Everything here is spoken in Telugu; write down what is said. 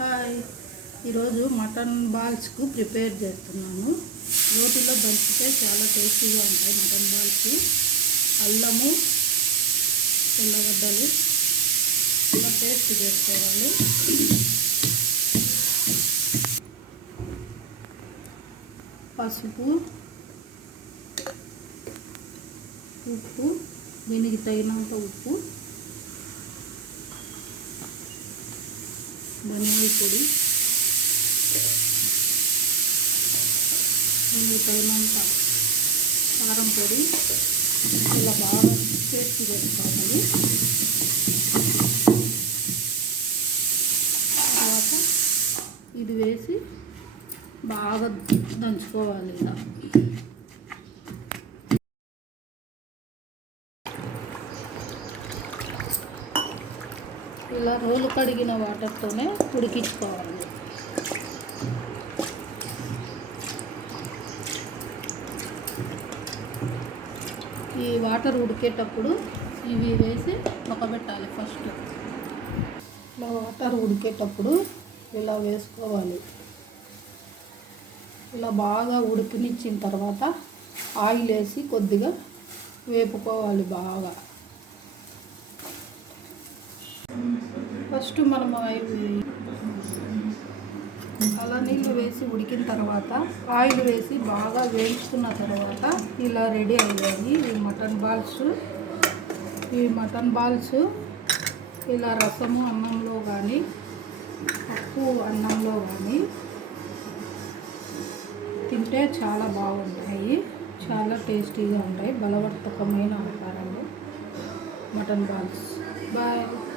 హాయ్ ఈరోజు మటన్ బాల్స్కు ప్రిపేర్ చేస్తున్నాను. రోటిలో దంచితే చాలా టేస్టీగా ఉంటాయి మటన్ బాల్స్ అల్లము తెల్లగడ్డలు ఇలా టేస్ట్ చేసుకోవాలి. పసుపు ఉప్పు దీనికి తగినంత ఉప్పు ధనియాల పొడి. దీనికి తగినంత కారం పొడి. ఇలా బాగా పేస్ట్ చేసుకోవాలి. తర్వాత ఇది వేసి బాగా దంచుకోవాలి ఇలా. ఇలా రోలు కడిగిన వాటర్తోనే ఉడికించుకోవాలి. ఈ వాటర్ ఉడికేటప్పుడు ఇవి వేసి ఉడకబెట్టాలి ఫస్ట్. ఇలా వాటర్ ఉడికేటప్పుడు ఇలా వేసుకోవాలి. ఇలా బాగా ఉడికినిచ్చిన తర్వాత ఆయిల్ వేసి కొద్దిగా వేపుకోవాలి బాగా. ఫస్ట్ మనం అలా నీళ్ళు వేసి ఉడికిన తర్వాత ఆయిల్ వేసి బాగా వేయించుకున్న తర్వాత ఇలా రెడీ అయ్యాయి. ఈ మటన్ బాల్స్ ఈ మటన్ బాల్స్ ఇలా రసము అన్నంలో కానీ పప్పు అన్నంలో కానీ తింటే చాలా బాగుంటాయి. చాలా టేస్టీగా ఉంటాయి. బలవర్తకమైన ఆహారాలు. Mutton balls. బాయ్.